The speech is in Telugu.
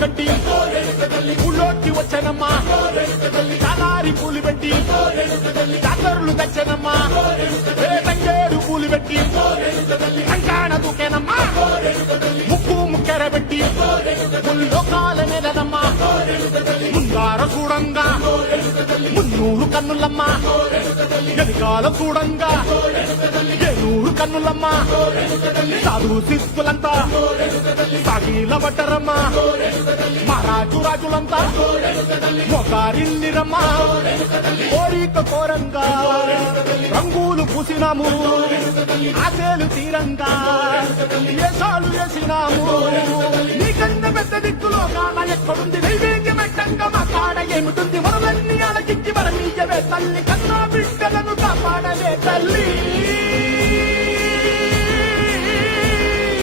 కట్టి ఊళ్ళోకి వచ్చానమ్మా చాలారి పూలు పెట్టి జాతరులు తెచ్చానమ్మా తంగేడు పూలు పెట్టి కంకాణ దూకేనమ్మా ముక్కు ముక్కెర పెట్టి ముల్లోకాల మీదనమ్మా ముందార చూడంగా మున్నూరు కన్నులమ్మా ఎదికాల చూడంగా ఏనూరు కన్నులమ్మా సాధు శిస్తులంతా సాగిల పట్టరమ్మా మహారాజు రాజులంతా ఒకరిల్లిరమ్మా కోరిక కోరంగా రంగులు పూసినాము ఆశలు తీరంగా వేషాలు వేసినాము నీకన్నా పెద్ద దిక్కులో కాన ఎక్కడుంది నైవేద్యమెట్టంగా మా కాడ ఏమిటుంది మనలన్నీ అలకించి మన నీయవే తల్లి కన్నా బిడ్డలను కాపాడలే తల్లి